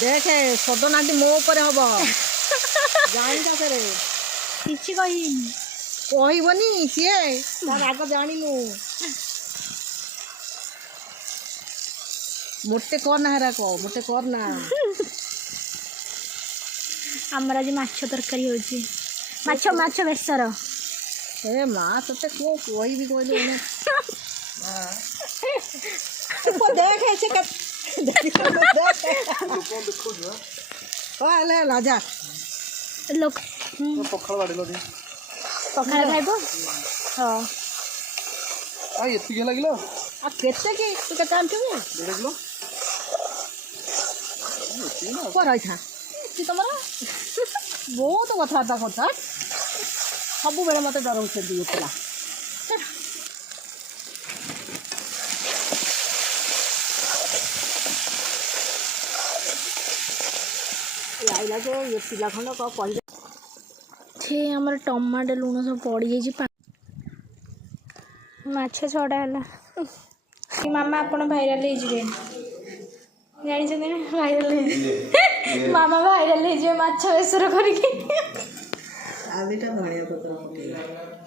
देखे सदनाटी मो ऊपर हम जानी से किसी कहबनी सी राग जानू मोटे करना हेरा कह मोटे करना आमर आज माछ तरकारी होची माछ माछ बेसर ए माँ ते कौ कहबी कहलु देखे से राजा लोक पखाड़ बाड़ेलो दे पखाड़ खाइबो हाँ आ एति लागिलो आ केते की तू केते आंठू देखलो को रही था तुम बहुत कथबार्ता करता सब बेले मत डर दिएला आइला जो ये पिला खंड कह छे हमर टमाटो लुण सब पड़ी जाइए माछ छड़ा है मामा आपण भाइराल हो जानी ना भाइराल मामा भाइराल हो माछ बेसर करके आदिटा धनिया पत्र